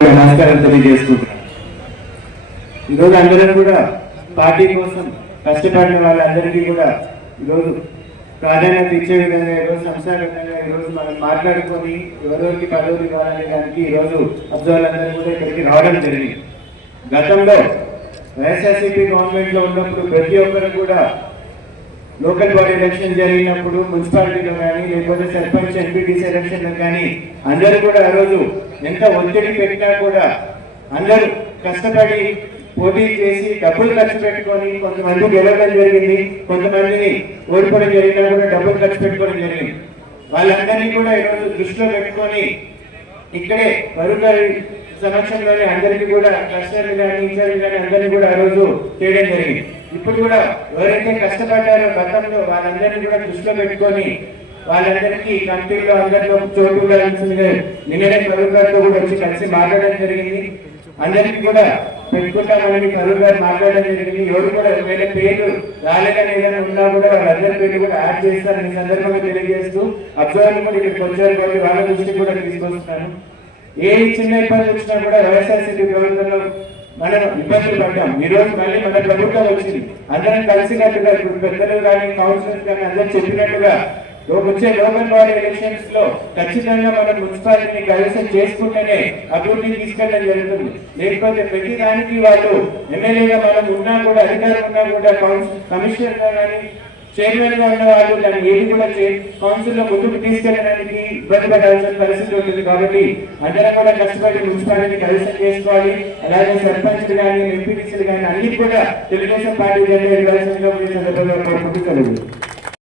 నమస్కారం తెలియజేసుకుంటున్నాను. ఈరోజు అందరం కూడా పార్టీ కోసం కష్టపడిన వాళ్ళందరికీ కూడా ఈరోజు ప్రాధాన్యత ఇచ్చే విధంగా ఈరోజు సంస్థాగతంగా ఈరోజు మనం మాట్లాడుకొని ఎవరెవరికి పదవులు ఇవ్వాలనే దానికి ఈరోజు అబ్జర్వర్లందరూ కూడా ఇక్కడికి రావడం జరిగింది. గతంలో వైఎస్ఆర్సీపీ గవర్నమెంట్లో ఉన్నప్పుడు ప్రతి ఒక్కరు కూడా లోకల్ బాడీ ఎలక్షన్ జరిగినప్పుడు మున్సిపాలిటీలో కానీ లేకపోతే సర్పంచ్ ఎంపీటీసీ ఎలక్షన్లో కానీ అందరూ కూడా ఆ రోజు ఎంత ఒత్తిడి పెట్టినా కూడా అందరూ కష్టపడి పోటీ చేసి డబ్బులు ఖర్చు పెట్టుకొని కొంతమంది గెలవడం జరిగింది, కొంతమందిని ఓడిపోవడం జరిగినా కూడా డబ్బులు ఖర్చు పెట్టుకోవడం జరిగింది. వాళ్ళందరినీ కూడా ఈరోజు దృష్టిలో పెట్టుకొని ఇక్కడే మరొకరి సమక్షంలోనే అందరికీ కూడా కష్టాలు కానీ ఇన్ఛార్జ్ కానీ అందరినీ కూడా ఆ రోజు చేయడం జరిగింది. ఇప్పుడు కూడా ఎవరైతే కష్టపడ్డారో గతంలో వాళ్ళందరినీ కూడా దృష్టిలో పెట్టుకొని వాళ్ళందరికీ కమిటీలో అందరిలో చోటు ఉండాల్సిందిగా నిన్ననే కరూర్ గారితో కూడా వచ్చి కలిసి మాట్లాడడం జరిగింది. అందరికీ కూడా పెట్టుకుంటామని కరూర్ గారు మాట్లాడడం జరిగింది. ఎవరు కూడా వేరే పేర్లు రాలేదని ఏదైనా ఉన్నా కూడా వాళ్ళందరి పేర్లు కూడా యాడ్ చేస్తారని సందర్భంగా తెలియజేస్తూ అబ్జర్వర్లు కూడా ఇక్కడికి వచ్చారు కాబట్టి వాళ్ళ దృష్టి కూడా తీసుకొస్తున్నాను. ఏ చిన్న ఇబ్బంది వచ్చినా కూడా వైఎస్ఆర్సీపీ ప్రభుత్వంలో మనం ఇబ్బందులు పడ్డాం. ఈ రోజు మళ్ళీ మన ప్రభుత్వం వచ్చింది. అందరం కలిసినట్టుగా ఇప్పుడు పెద్దలు కానీ కౌన్సిలర్స్ కానీ అందరూ చెప్పినట్టుగా వచ్చే లోకల్ బాడీ ఎలక్షన్స్ లో ఖచ్చితంగా మనం మున్సిపాలిటీని కైవసం చేసుకుంటేనే అభివృద్ధిని తీసుకెళ్ళడం జరుగుతుంది. లేకపోతే ప్రతి దానికి వాళ్ళు ఎమ్మెల్యేగా మనం ఉన్నా కూడా అధికారం ఉన్నా కూడా కమిషనర్ గా కానీ చైర్మన్ గా ఉన్న వాళ్ళు దాన్ని ఏది కూడా కౌన్సిల్ లో ముందుకు తీసుకెళ్ళడానికి ఇబ్బంది పడాల్సిన పరిస్థితి ఉంటుంది. కాబట్టి అందరం కూడా కష్టపడి మున్సిపాలిటీని కైవసం చేసుకోవాలి. అలాగే సర్పంచ్ కానీ ఎంపీటీసీలు కానీ అన్ని కూడా తెలుగుదేశం పార్టీ జెండా ఇవ్వాల్సిందిగా సందర్భంగా కోరుకుంటూ